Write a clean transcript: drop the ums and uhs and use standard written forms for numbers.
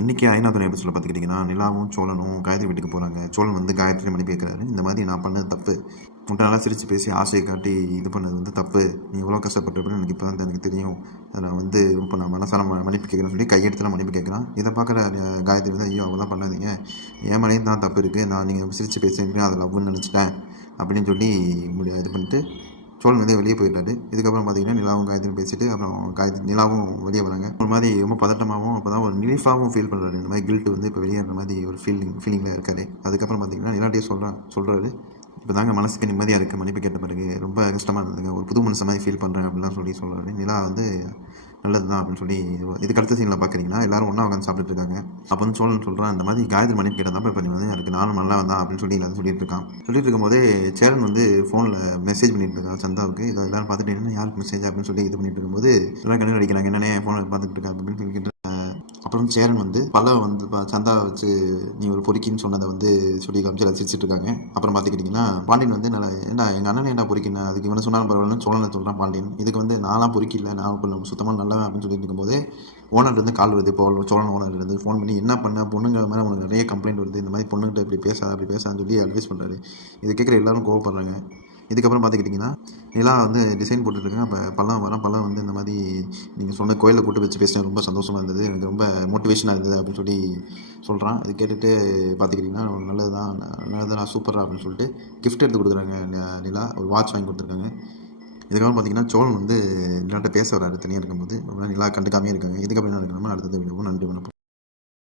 இன்றைக்கி 5வது எபிசோடில் பார்த்துக்கிட்டிங்கன்னா நிலாவும் சோழனும் காயத்ரி வீட்டுக்கு போகிறாங்க. சோழன் வந்து காயத்ரி மன்னிப்பு கேட்குறாரு. இந்த மாதிரி நான் பண்ணது தப்பு, உன்ட்ட நல்லா சிரித்து பேசி ஆசையை காட்டி இது பண்ணது வந்து தப்பு, நீ எவ்வளோ கஷ்டப்பட்டுருப்பேன்னு எனக்கு இப்போ தான் எனக்கு தெரியும், அதில் வந்து இப்போ நான் மனசார மன்னிப்பு கேட்குறேன்னு சொல்லி கையெடுத்துலாம் மன்னிப்பு கேட்குறான். இதை பார்க்குற காயத்ரி வந்து ஐயோ அவெல்லாம் பண்ணாதீங்க, என் மேலேயும் தான் தப்பு இருக்குது, நான் நீங்கள் சிரித்து பேசுகிறீங்க அதை லவ்னு நினச்சிட்டேன் அப்படின்னு சொல்லி இது பண்ணிட்டு சோழன் வந்து வெளியே போயிட்டாரு. இதுக்கப்புறம் பார்த்தீங்கன்னா நிலாவும் காயத்ரியும் பேசிட்டு அப்புறம் நிலாவும் வெளியே வராங்க. ஒரு மாதிரி ரொம்ப பதட்டமாகவும் அப்போ தான் ஒரு ரிலீஃபாகவும் ஃபீல் பண்ணுறாரு. இந்த மாதிரி கில்ட்டு வந்து இப்போ வெளியேற மாதிரி ஒரு ஃபீலிங்கில் இருக்காரு. அதுக்கப்புறம் பார்த்தீங்கன்னா நிலாட்டே சொல்கிறாரு, இப்போ தாங்க மனசுக்கு நிம்மதியாக இருக்குது, மன்னிப்பு கேட்ட பிறகு ரொம்ப கஷ்டமாக இருந்ததுங்க, ஒரு புது மனுஷன் மாதிரி ஃபீல் பண்ணுறேன் அப்படின்லாம் சொல்கிறாரு. நிலா வந்து நல்லது தான் அப்படின்னு சொல்லி இதுக்கு அடுத்த சீனில் பார்க்குறீங்கன்னா எல்லாரும் ஒன்றா உட்காந்து சாப்பிட்டுட்டு இருக்காங்க. அப்போ வந்து சோழன் சொல்கிறான், இந்த மாதிரி காயத்ரி மன்னிப்பு கேட்டால் தான் இப்போ நீ வந்து எனக்கு நானும் நல்லா வந்தான் அப்படின்னு சொல்லி எல்லாரும் சொல்லிட்டு இருக்கும்போதே சேரன் வந்து ஃபோனில் மெசேஜ் பண்ணிட்டு இருக்கான் சந்தாவுக்கு. இதை எல்லாரும் பார்த்துட்டு என்ன யாருக்கு மெசேஜ் அப்படின்னு சொல்லி இது பண்ணிட்டு இருக்கும்போது எல்லாம் கண்ணு அடிக்கிறாங்க, என்னன்னே ஃபோனில் பார்த்துட்டு இருக்கா அப்படின்னு சொல்லிட்டு. அப்புறம் சேரன் வந்து பலம் வந்து சந்தா வச்சு நீ ஒரு பொறுக்கின்னு சொன்னதை வந்து சொல்லி காமிச்சு ரசிச்சுட்டு இருக்காங்க. அப்புறம் பார்த்துக்கிட்டிங்கன்னா பாண்டியன் வந்து நல்லா ஏன்டா எங்கள் அண்ணன் ஏன்டா பொறுக்கினா, அதுக்கு இவனை சொன்னாலும் பரவாயில்லன்னு சோழனை சொல்கிறான் பாண்டியன். இதுக்கு வந்து நான்லாம் பொறுக்கில்லை, நான் இப்போ சுத்தமாக நல்லவன் அப்படின்னு சொல்லிட்டு இருக்கும்போது ஓனர்லேருந்து கால் வருது. இப்போ சோழன் ஓனர்லேருந்து ஃபோன் பண்ணி என்ன பண்ண, பொண்ணுங்க மேலே உனக்கு நிறைய கம்ப்ளைண்ட் வருது, இந்த மாதிரி பொண்ணுகிட்ட இப்படி பேசான்னு சொல்லி அட்வைஸ் பண்ணுறாரு. இதை கேட்குற எல்லாரும் கோவப்படுறாங்க. இதுக்கப்புறம் பார்த்துக்கிட்டிங்கன்னா நிலா வந்து டிசைன் போட்டுட்ருக்கேன். அப்போ பல்லம் வந்து இந்த மாதிரி நீங்கள் சொன்ன கோயிலில் கூட்டு வச்சு பேசினேன், ரொம்ப சந்தோஷமாக இருந்தது, எனக்கு ரொம்ப மோட்டிவேஷனாக இருந்தது அப்படின்னு சொல்லி சொல்கிறான். இது கேட்டுட்டு பார்த்துக்கிட்டிங்கன்னா நல்லதுதான் சூப்பராக அப்படின்னு சொல்லிட்டு கிஃப்ட் எடுத்து கொடுக்குறாங்க. நிலா ஒரு வாட்ச் வாங்கி கொடுத்துருக்காங்க. இதுக்கப்புறம் பார்த்தீங்கன்னா சோழன் வந்து நிலாட்ட பேச வராரு தனியாக இருக்கும்போது. நிலா கண்டுக்காமே இருக்காங்க. இதுக்கப்புறம் என்ன இருக்குன்னா அடுத்தது விடுவோம். நன்றி வணக்கம்.